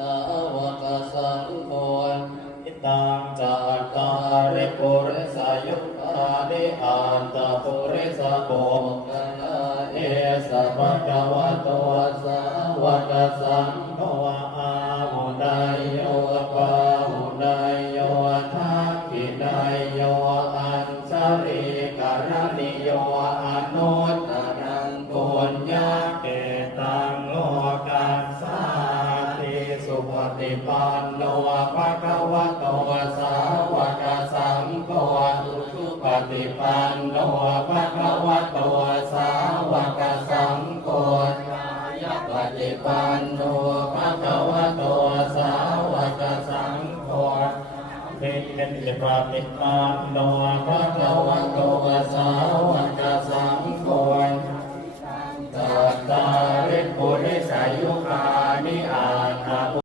สาวกสังโฆอิตังจัตตาริปุริสายุคานิอันตปุริสโภกนาเอเอสะภะคะวะโตสาวกสังโฆอาหุนายโยปาหุนายโยทักขินายโยอัญชริกรณิโย ปฏิปันโนภะคะวะโตสาวกสังโฆสุปฏิปันโนภะคะวะโตสาวกสังโฆยะปฏิปันโนภะคะวะโตสาวกสังโฆเป็นเป็นปฏิปันโนภะคะวะโตสาวกสังโฆตัตตาริปุริสายุคานิ